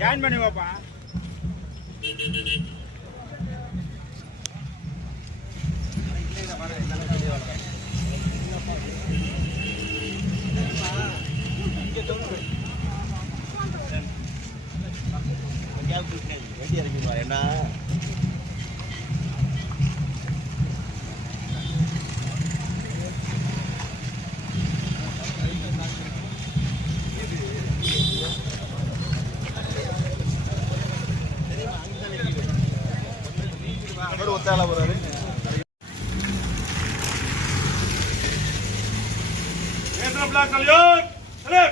Join பண்ணி வைப்பா ஏன்னா చాలా పోరాది కేంద్ర block Kalyan hello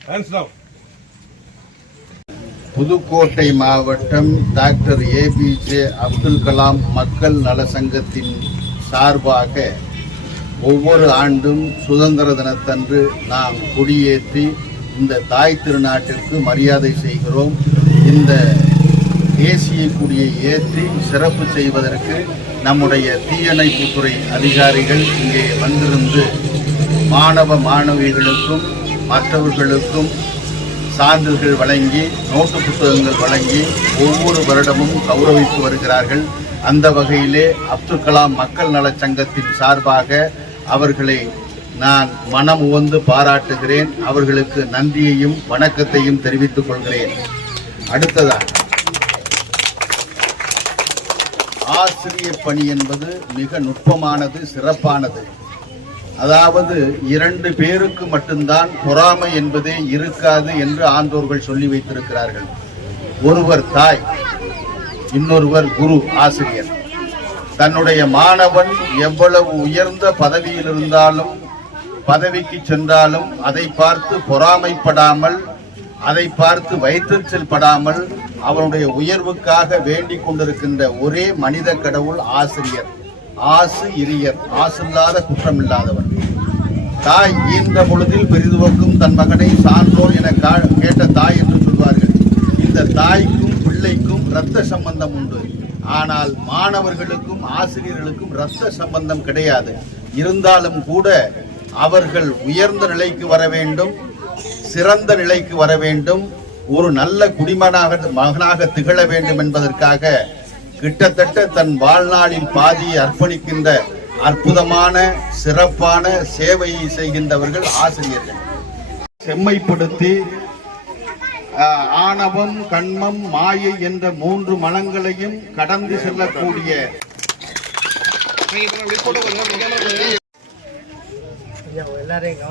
Hands down. Pudukkottai மாவட்டம் டாக்டர் ஏபிஜே அப்துல் கலாம் மக்கள் நல சங்கத்தின் சார்பாக ஒவ்வொரு ஆண்டும் சுதந்திர தினத்தன்று நாம் கொடியேற்றி இந்த தாய் திருநாட்டிற்கு மரியாதை செய்கிறோம். இந்த தேசிய கொடியை ஏற்றி சிறப்பு செய்வதற்கு நம்முடைய தீயணைப்புத்துறை அதிகாரிகள் இங்கே வந்திருந்து மாணவ மாணவிகளுக்கும் மற்றவர்களுக்கும் சான்றிதழ்கள் வழங்கி நோட்டு புத்தகங்கள் வழங்கி ஒவ்வொரு வருடமும் கௌரவித்து வருகிறார்கள். அந்த வகையிலே அப்துல் கலாம் மக்கள் நலச் சங்கத்தின் சார்பாக அவர்களை நான் மனம் உவந்து பாராட்டுகிறேன். அவர்களுக்கு நன்றியையும் வணக்கத்தையும் தெரிவித்துக் கொள்கிறேன். அடுத்ததாக ஆசிரியர் பணி என்பது மிக நுட்பமானது சிறப்பானது. அதாவது இரண்டு பேருக்கு மட்டும்தான் பொறாமை என்பதே இருக்காது என்று ஆண்டோர்கள் சொல்லி வைத்திருக்கிறார்கள். ஒருவர் தாய் இன்னொருவர் குரு ஆசிரியர். தன்னுடைய மாணவன் எவ்வளவு உயர்ந்த பதவியில் இருந்தாலும் பதவிக்கு சென்றாலும் அதை பார்த்து பொறாமைப்படாமல் அதை பார்த்து வயிற்றுச்சல் படாமல் அவனுடைய உயர்வுக்காக வேண்டிக் கொண்டிருக்கின்ற ஒரே மனித கடவுள் ஆசிரியர். ஆசு இரியர். ஆசில்லாத குற்றமில்லாதவர் தாய் ஈன்ற பொழுதில் பெரிதுவக்கும் தன் மகனை சான்றோர் என கா- கேட்ட தாய் என்று சொல்வார்கள். இந்த தாய்க்கும் பிள்ளைக்கும் இரத்த சம்பந்தம் உண்டு. ஆனால் மாணவர்களுக்கும் ஆசிரியர்களுக்கும் இரத்த சம்பந்தம் கிடையாது. இருந்தாலும் கூட அவர்கள் உயர்ந்த நிலைக்கு வர வேண்டும் சிறந்த நிலைக்கு வர வேண்டும் ஒரு நல்ல குடிமனாக மகனாக திகழ வேண்டும் என்பதற்காக கிட்டத்தட்ட தன் வாழ்நாளில் பாதியை அர்ப்பணிக்கின்ற அற்புதமான சிறப்பான சேவையை செய்கின்றவர்கள் ஆசிரியர்கள். செம்மைப்படுத்தி ஆணவம் கண்மம் மாயை என்ற மூன்று மனங்களையும் கடந்து செல்லக்கூடிய எல்லாரையும்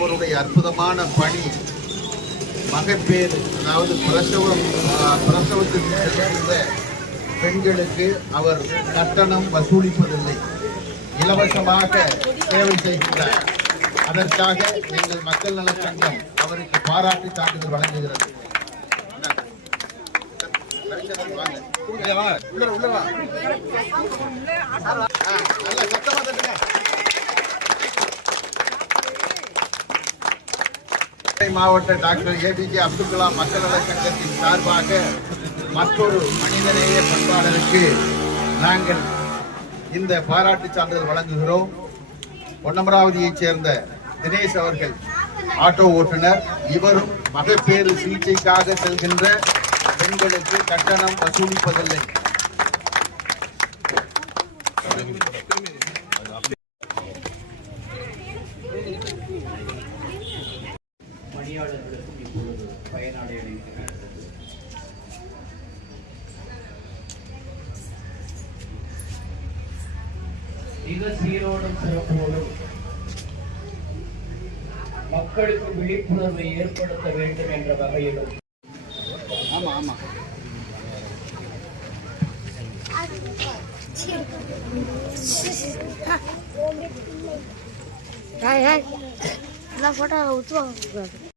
அவருடைய அற்புதமான பணி. மகப்பேறு அதாவது பிரசவம் பிரசவத்துக்கு செல்கின்ற பெண்களுக்கு அவர் கட்டணம் வசூலிப்பதில்லை. இலவசமாக சேவை செய்கின்றார். அதற்காக எங்கள் மக்கள் நலச் சங்கம் அவருக்கு பாராட்டு சான்றிதழ் வழங்குகிறது. உள்ள உள்ள நல்லா சத்தமா தட்டுங்க. மாவட்ட டாக்டர் ஏபிஜே அப்துல் கலாம் மக்கள் நல சங்கத்தின் சார்பாக மற்றொரு மனிதநேய பண்பாளருக்கு நாங்கள் இந்த பாராட்டு சான்றிதழ் வழங்குகிறோம். பொன்னமராவதியைச் சேர்ந்த தினேஷ் அவர்கள் ஆட்டோ ஓட்டுநர் இவரும் மகப்பேறு சிகிச்சைக்காக செல்கின்ற பெண்களுக்கு கட்டணம் வசூலிப்பதில்லை. பணியாளர்களுக்கும் இப்பொழுது பயனாளி அளிக்கிறது மிக சீரோடும் சிறப்போடும் மக்களுக்கு விழிப்புணர்வை ஏற்படுத்த வேண்டும் என்ற வகையிலும் ஆமா ஆமா. ஏய் ஏய் எல்லாம் ஃபோட்டோ ஊற்றுவாங்க